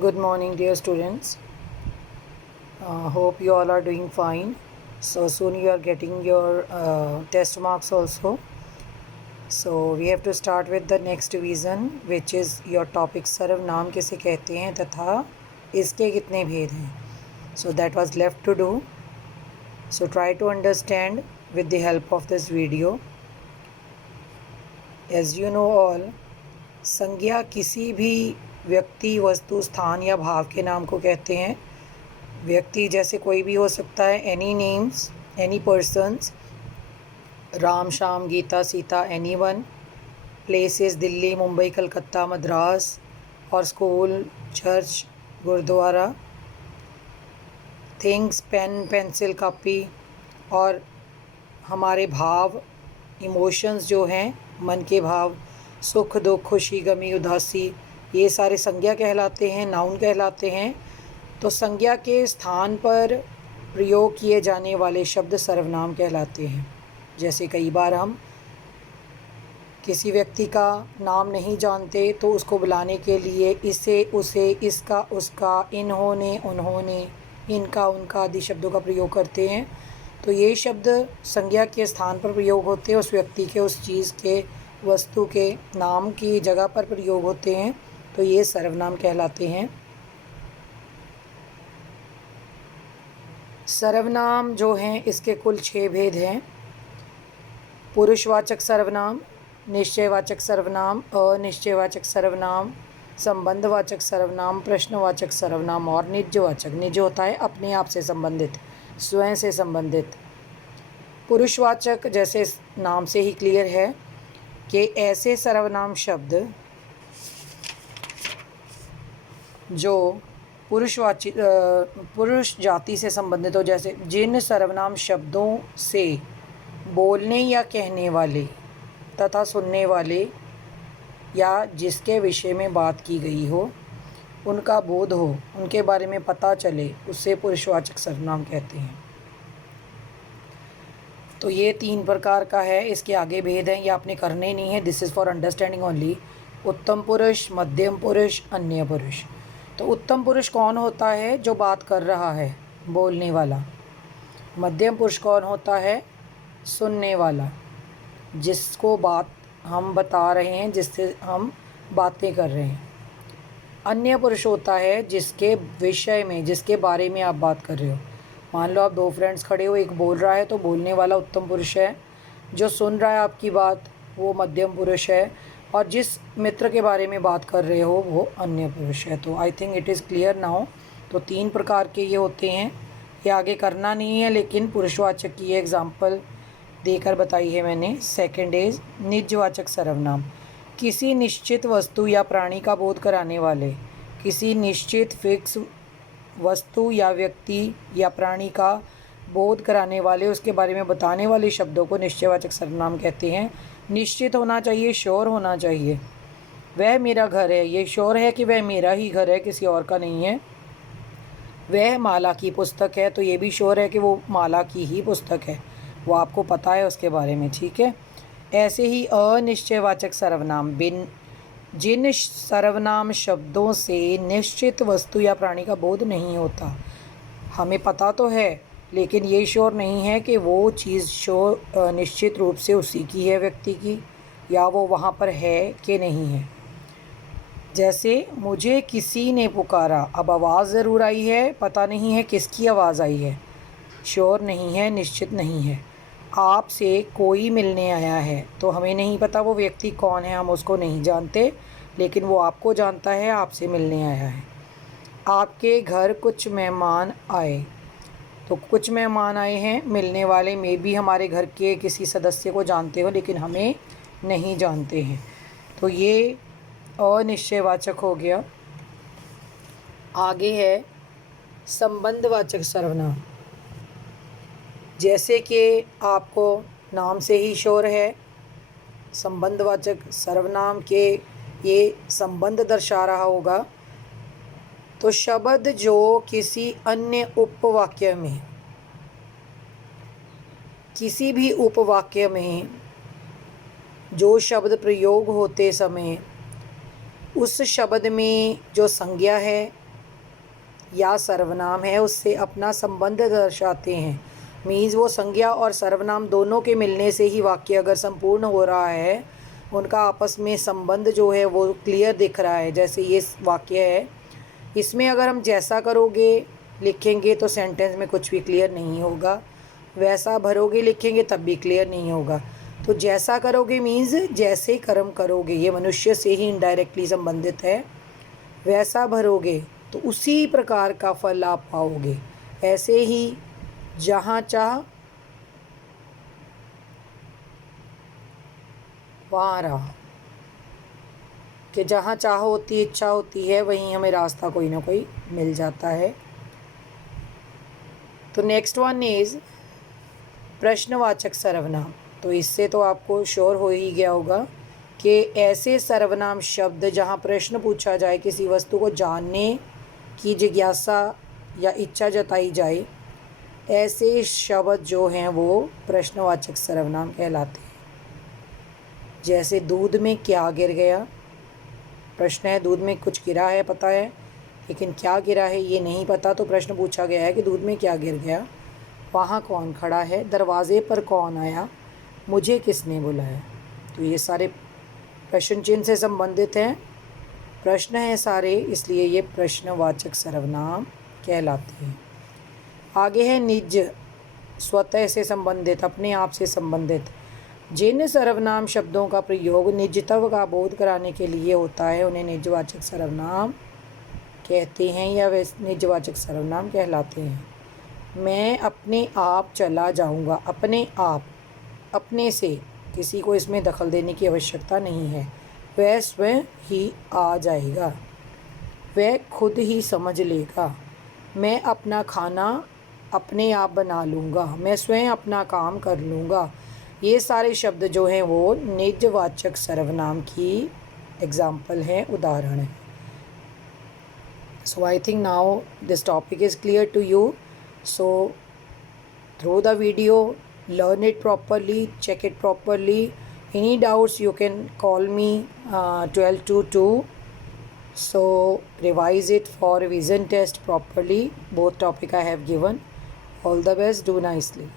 Good morning, dear students. Hope you all are doing fine. So soon you are getting your test marks also. So we have to start with the next division, which is your topic सर्वनाम किसे कहते हैं तथा इसके कितने भेद हैं. So that was left to do. So try to understand with the help of this video. As you know all, संज्ञा किसी भी व्यक्ति, वस्तु, स्थान या भाव के नाम को कहते हैं. व्यक्ति जैसे कोई भी हो सकता है, any names, any persons, Ram, Shyam, Geeta, Sita, any one. Places Delhi, Mumbai, Calcutta, Madras, और school, church, gurdwara. Things, pen, pencil, copy. और हमारे भाव, इमोशंस जो हैं, मन के भाव, सुख, दुख, खुशी, गमी, उदासी, ये सारे संज्ञा कहलाते हैं, नाउन कहलाते हैं. तो संज्ञा के स्थान पर प्रयोग किए जाने वाले शब्द सर्वनाम कहलाते हैं. जैसे कई बार हम किसी व्यक्ति का नाम नहीं जानते तो उसको बुलाने के लिए इसे, उसे, इसका, उसका, इन्होंने, उन्होंने, इनका, उनका आदि शब्दों का प्रयोग करते हैं. तो ये शब्द संज्ञा के स्थान पर प्रयोग होते हैं, उस व्यक्ति के, उस चीज़ के, वस्तु के नाम की जगह पर प्रयोग होते हैं. तो ये सर्वनाम कहलाते हैं. सर्वनाम जो हैं इसके कुल 6 भेद हैं. पुरुषवाचक सर्वनाम, निश्चयवाचक सर्वनाम, अनिश्चयवाचक सर्वनाम, संबंधवाचक सर्वनाम, प्रश्नवाचक सर्वनाम और निजवाचक. निज होता है अपने आप से संबंधित, स्वयं से संबंधित. पुरुषवाचक जैसे नाम से ही क्लियर है कि ऐसे सर्वनाम शब्द जो पुरुष जाति से संबंधित हो. जैसे जिन सर्वनाम शब्दों से बोलने या कहने वाले तथा सुनने वाले या जिसके विषय में बात की गई हो, उनका बोध हो, उनके बारे में पता चले, उससे पुरुषवाचक सर्वनाम कहते हैं. तो ये 3 प्रकार का है. इसके आगे भेद हैं, ये आपने करने नहीं है. This is for understanding only. उत्तम पुरुष, मध्यम पुरुष, अन्य पुरुष. तो उत्तम पुरुष कौन होता है? जो बात कर रहा है, बोलने वाला. मध्यम पुरुष कौन होता है? सुनने वाला, जिसको बात हम बता रहे हैं, जिससे हम बातें कर रहे हैं. अन्य पुरुष होता है जिसके विषय में, जिसके बारे में आप बात कर रहे हो. मान लो आप 2 फ्रेंड्स खड़े हो, एक बोल रहा है तो बोलने वाला उत्तम पुरुष है. जो सुन रहा है आपकी बात वो मध्यम पुरुष है. और जिस मित्र के बारे में बात कर रहे हो वो अन्य पुरुष है. तो I think it is clear now. तो 3 प्रकार के ये होते हैं. ये आगे करना नहीं है, लेकिन पुरुषवाचक की ये एग्जाम्पल देकर बताई है मैंने. सेकंड इज निजवाचक सर्वनाम. किसी निश्चित वस्तु या प्राणी का बोध कराने वाले, किसी निश्चित फिक्स वस्तु या व्यक्ति या प्राणी का बोध कराने वाले, उसके बारे में बताने वाले शब्दों को निश्चयवाचक सर्वनाम कहते हैं. निश्चित होना चाहिए, श्योर होना चाहिए. वह मेरा घर है, ये श्योर है कि वह मेरा ही घर है, किसी और का नहीं है. वह माला की पुस्तक है, तो ये भी श्योर है कि वो माला की ही पुस्तक है, वो आपको पता है उसके बारे में. ठीक है. ऐसे ही अनिश्चयवाचक सर्वनाम, जिन सर्वनाम शब्दों से निश्चित वस्तु या प्राणी का बोध नहीं होता. हमें पता तो है, लेकिन ये श्योर नहीं है कि वो चीज़ निश्चित रूप से उसी की है, व्यक्ति की, या वो वहाँ पर है कि नहीं है. जैसे मुझे किसी ने पुकारा. अब आवाज़ ज़रूर आई है, पता नहीं है किसकी आवाज़ आई है, श्योर नहीं है, निश्चित नहीं है. आपसे कोई मिलने आया है, तो हमें नहीं पता वो व्यक्ति कौन है, हम उसको नहीं जानते, लेकिन वो आपको जानता है, आपसे मिलने आया है. आपके घर कुछ मेहमान आए, तो कुछ मेहमान आए हैं, मिलने वाले में भी हमारे घर के किसी सदस्य को जानते हो, लेकिन हमें नहीं जानते हैं. तो ये अनिश्चयवाचक हो गया. आगे है संबंधवाचक सर्वनाम. जैसे कि आपको नाम से ही श्योर है, संबंधवाचक सर्वनाम के ये संबंध दर्शा रहा होगा. तो शब्द जो किसी अन्य उपवाक्य में, किसी भी उपवाक्य में जो शब्द प्रयोग होते समय उस शब्द में जो संज्ञा है या सर्वनाम है उससे अपना संबंध दर्शाते हैं। मीन्स वो संज्ञा और सर्वनाम दोनों के मिलने से ही वाक्य अगर संपूर्ण हो रहा है, उनका आपस में संबंध जो है वो क्लियर दिख रहा है। जैसे ये वाक्य है, इसमें अगर हम जैसा करोगे लिखेंगे तो सेंटेंस में कुछ भी क्लियर नहीं होगा, वैसा भरोगे लिखेंगे तब भी क्लियर नहीं होगा। तो जैसा करोगे मीन्स जैसे कर्म करोगे, ये मनुष्य से ही इनडायरेक्टली संबंधित है। वैसा भरोगे तो उसी प्रकार का फल आप पाओगे। ऐसे ही जहाँ चाह वहाँ राह, कि जहाँ चाह होती इच्छा होती है वहीं हमें रास्ता कोई ना कोई मिल जाता है। तो नेक्स्ट वन इज़ प्रश्नवाचक सर्वनाम। तो इससे तो आपको श्योर हो ही गया होगा कि ऐसे सर्वनाम शब्द जहाँ प्रश्न पूछा जाए, किसी वस्तु को जानने की जिज्ञासा या इच्छा जताई जाए, ऐसे शब्द जो हैं वो प्रश्नवाचक सर्वनाम कहलाते हैं। जैसे दूध में क्या गिर गया, प्रश्न है दूध में कुछ गिरा है पता है, लेकिन क्या गिरा है ये नहीं पता, तो प्रश्न पूछा गया है कि दूध में क्या गिर गया, वहाँ कौन खड़ा है, दरवाज़े पर कौन आया, मुझे किसने बुलाया। तो ये सारे प्रश्न चिन्ह से संबंधित हैं, प्रश्न हैं सारे, इसलिए ये प्रश्नवाचक सर्वनाम कहलाते हैं। आगे है निज, स्वतः से संबंधित, अपने आप से संबंधित। जिन सर्वनाम शब्दों का प्रयोग निजत्व का बोध कराने के लिए होता है उन्हें निजवाचक सर्वनाम कहते हैं या वे निजवाचक सर्वनाम कहलाते हैं। मैं अपने आप चला जाऊंगा, अपने आप, अपने से, किसी को इसमें दखल देने की आवश्यकता नहीं है। वह स्वयं ही आ जाएगा, वह खुद ही समझ लेगा। मैं अपना खाना अपने आप बना लूँगा, मैं स्वयं अपना काम कर लूँगा। ये सारे शब्द जो हैं वो निजवाचक सर्वनाम की एग्जाम्पल हैं, उदाहरण हैं। So I think now this topic is clear to you. So through the video, learn it properly, check it properly. Any doubts you can call me 1222. So revise it for revision test properly. Both topic I have given. All the best. Do nicely.